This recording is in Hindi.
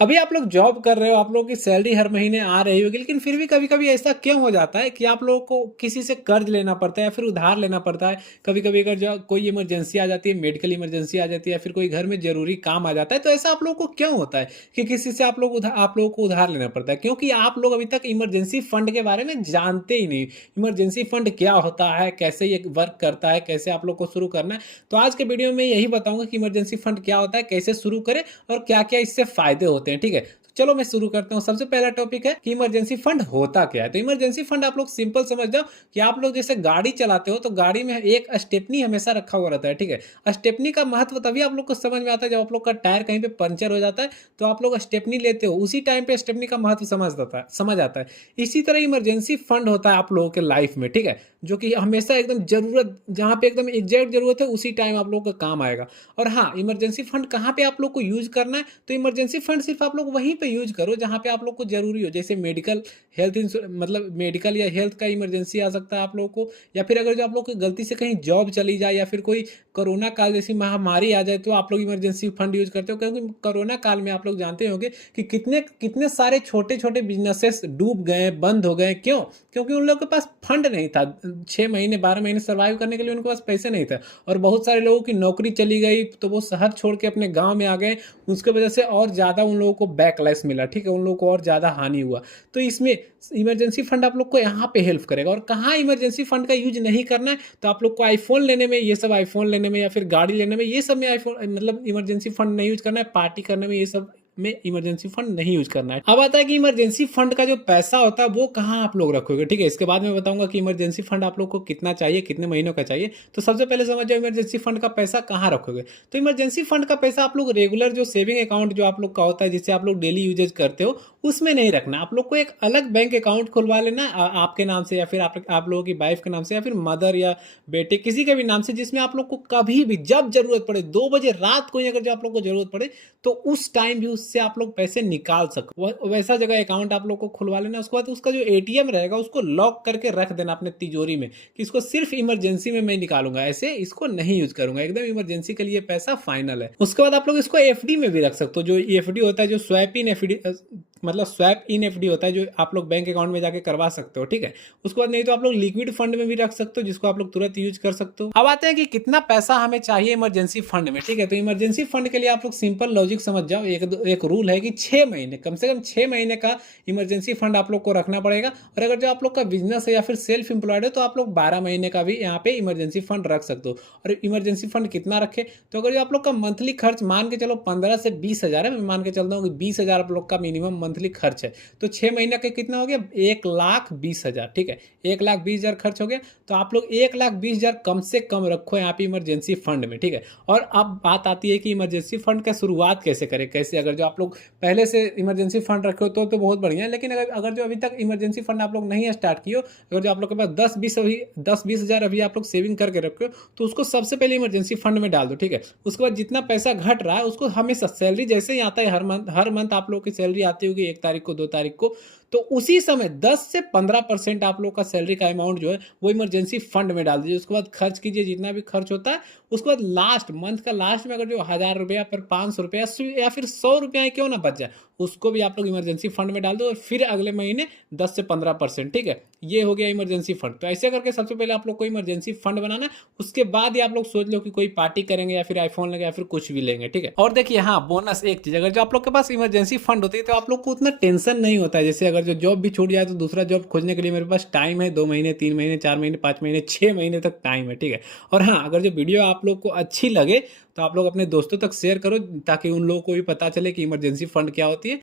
अभी आप लोग जॉब कर रहे हो, आप लोगों की सैलरी हर महीने आ रही होगी, लेकिन फिर भी कभी-कभी ऐसा क्यों हो जाता है कि आप लोगों को किसी से कर्ज लेना पड़ता है या फिर उधार लेना पड़ता है। कभी-कभी अगर जो कोई इमरजेंसी आ जाती है, मेडिकल इमरजेंसी आ जाती है या फिर कोई घर में ज़रूरी काम आ जाता है, तो ऐसा आप लोगों को क्यों होता है कि किसी से आप लोगों को उधार लेना पड़ता है? क्योंकि आप लोग अभी तक इमरजेंसी फंड के बारे में जानते ही नहीं। इमरजेंसी फंड क्या होता है, कैसे ये वर्क करता है, कैसे आप लोग को शुरू करना है? तो आज के वीडियो में यही बताऊँगा कि इमरजेंसी फंड क्या होता है, कैसे शुरू करें और क्या-क्या इससे फ़ायदे होते हैं, ठीक है? तो चलो मैं शुरू करता हूँ। सबसे पहला टॉपिक है कि इमरजेंसी फंड होता क्या है? तो इमरजेंसी फंड आप लोग सिंपल समझ जाओ कि आप लोग जैसे गाड़ी चलाते हो, तो गाड़ी में एक स्टेपनी हमेशा रखा हुआ रहता है, ठीक है? स्टेपनी का महत्व तभी आप लोग को समझ में आता है जब आप लोग का टायर कहीं पे पंचर हो जाता है, तो आप लोग स्टेपनी लेते हो, उसी टाइम पे स्टेपनी का महत्व समझ आता है। इसी तरह इमरजेंसी फंड होता है आप लोगों के लाइफ में, ठीक है? जो कि हमेशा एकदम ज़रूरत जहाँ पे एकदम एग्ज़ैक्ट ज़रूरत है, उसी टाइम आप लोगों का काम आएगा। और हाँ, इमरजेंसी फंड कहाँ पे आप लोग को यूज़ करना है, तो इमरजेंसी फंड सिर्फ़ आप लोग वहीं पे यूज़ करो जहाँ पे आप लोग को ज़रूरी हो। जैसे मेडिकल मतलब मेडिकल या हेल्थ का इमरजेंसी आ सकता है आप लोगों को, या फिर अगर जो आप लोग की गलती से कहीं जॉब चली जाए या फिर कोई कोरोना काल जैसी महामारी आ जाए, तो आप लोग इमरजेंसी फंड यूज़ करते हो। क्योंकि कोरोना काल में आप लोग जानते होंगे कि कितने कितने सारे छोटे-छोटे बिज़नेसेस डूब गए, बंद हो गए। क्यों? क्योंकि उन लोगों के पास फंड नहीं था। 6 महीने, 12 महीने सर्वाइव करने के लिए उनके पास पैसे नहीं थे। और बहुत सारे लोगों की नौकरी चली गई, तो वो शहर छोड़ के अपने गाँव में आ गए। उसकी वजह से और ज़्यादा उन लोगों को बैकलैश मिला, ठीक है? उन लोगों को और ज़्यादा हानि हुआ। तो इसमें इमरजेंसी फंड आप लोग को यहाँ पे हेल्प करेगा। और कहाँ इमरजेंसी फंड का यूज़ नहीं करना है, तो आप लोग को आईफ़ोन लेने में, ये सब आईफ़ोन लेने में या फिर गाड़ी लेने में, ये सब में आईफ़ोन मतलब इमरजेंसी फंड नहीं यूज़ करना है। पार्टी करने में, ये सब में इमरजेंसी फंड नहीं यूज़ करना है। अब आता है कि इमरजेंसी फंड का जो पैसा होता है वो कहाँ आप लोग रखोगे, ठीक है? इसके बाद मैं बताऊँगा कि इमरजेंसी फंड आप लोग को कितना चाहिए, कितने महीनों का चाहिए। तो सबसे पहले समझ जाओ इमरजेंसी फंड का पैसा कहाँ रखोगे। तो इमरजेंसी फंड का पैसा आप लोग रेगुलर जो सेविंग अकाउंट जो आप लोग का होता है, जिससे आप लोग डेली यूजेज करते हो, उसमें नहीं रखना। आप लोग को एक अलग बैंक अकाउंट खुलवा लेना है आपके नाम से या फिर आप लोगों की वाइफ के नाम से या फिर मदर या बेटे किसी के भी नाम से, जिसमें आप लोग को कभी भी जब ज़रूरत पड़े, 2 बजे रात को ही अगर जो आप लोग को ज़रूरत पड़े, तो उस टाइम भी उससे आप लोग पैसे निकाल सको। वैसा जगह अकाउंट आप लोग को खुलवा लेना। उसके बाद उसका जो एटीएम रहेगा उसको लॉक करके रख देना अपने तिजोरी में, कि इसको सिर्फ इमरजेंसी में मैं निकालूंगा, ऐसे इसको नहीं यूज करूंगा। एकदम इमरजेंसी के लिए पैसा फाइनल है। उसके बाद आप लोग इसको एफडी में भी रख सकते हो। जो एफडी होता है, जो स्वैप इन एफडी मतलब स्वैप इन एफडी होता है, जो आप लोग बैंक अकाउंट में जाके करवा सकते हो, ठीक है? उसके बाद नहीं तो आप लोग लिक्विड फंड में भी रख सकते हो, जिसको आप लोग तुरंत यूज कर सकते हो। अब आते हैं कि कितना पैसा हमें चाहिए इमरजेंसी फंड में, ठीक है? तो इमरजेंसी फंड के लिए आप लोग सिंपल लॉजिक समझ जाओ। एक रूल है कि 6 महीने, कम से कम 6 महीने का इमरजेंसी फंड आप लोग को रखना पड़ेगा। और अगर जो आप लोग का बिजनेस है या फिर सेल्फ एम्प्लॉयड है, तो आप लोग 12 महीने का भी यहाँ पे इमरजेंसी फंड रख सकते हो। और इमरजेंसी फंड कितना रखे, तो अगर जो आप लोग का मंथली खर्च मान के चलो 15 से 20 हज़ार है, मैं मान के चलता हूँ कि 20 हज़ार आप लोग का मिनिमम मंथली खर्च है, तो 6 महीने का कितना हो गया? 1,20,000, ठीक है? 1,20,000 खर्च हो गया। तो आप लोग 1,20,000 कम से कम रखो यहाँ पे इमरजेंसी फंड में, ठीक है? और अब बात आती है कि इमरजेंसी फंड का शुरुआत कैसे करें, कैसे? अगर जो आप लोग पहले से इमरजेंसी फंड रखे हो तो बहुत बढ़िया है। लेकिन अगर अगर जो अभी तक इमरजेंसी फंड आप लोग नहीं स्टार्ट किए हो, अगर जो आप लोग के पास 10-20 हज़ार अभी आप लोग सेविंग करके रखे हो, तो उसको सबसे पहले इमरजेंसी फंड में डाल दो, ठीक है? उसके बाद जितना पैसा घट रहा है उसको हमेशा, सैलरी जैसे ही आता है, हर मंथ आप लोग की सैलरी आती होगी 1 तारीख को, 2 तारीख को, तो उसी समय 10 से 15% आप लोग का सैलरी का अमाउंट जो है वो इमरजेंसी फंड में डाल दीजिए। उसके बाद खर्च कीजिए जितना भी खर्च होता है। उसके बाद लास्ट मंथ का लास्ट में अगर जो 1,000 रुपया फिर 500 रुपया या फिर 100 रुपया ही क्यों ना बच जाए, उसको भी आप लोग इमरजेंसी फंड में डाल दो। और फिर अगले महीने 10 से 15%, ठीक है? ये हो गया इमरजेंसी फंड। तो ऐसे करके सबसे पहले आप लोग को इमरजेंसी फंड बनाना है। उसके बाद ही आप लोग सोच लो कि कोई पार्टी करेंगे या फिर आईफोन लेंगे या फिर कुछ भी लेंगे, ठीक है? और देखिए, हाँ, बोनस एक चीज, अगर जो आप लोग के पास इमरजेंसी फंड होती है तो आप लोग को उतना टेंशन नहीं होता है। जैसे अगर जो जॉब भी छूट जाए तो दूसरा जॉब खोजने के लिए मेरे पास टाइम है, 2 महीने, 3 महीने, 4 महीने, 5 महीने, 6 महीने तक टाइम है, ठीक है? और हाँ, अगर जो वीडियो आप लोग को अच्छी लगे तो आप लोग अपने दोस्तों तक शेयर करो, ताकि उन लोगों को भी पता चले कि इमरजेंसी फंड क्या होती है।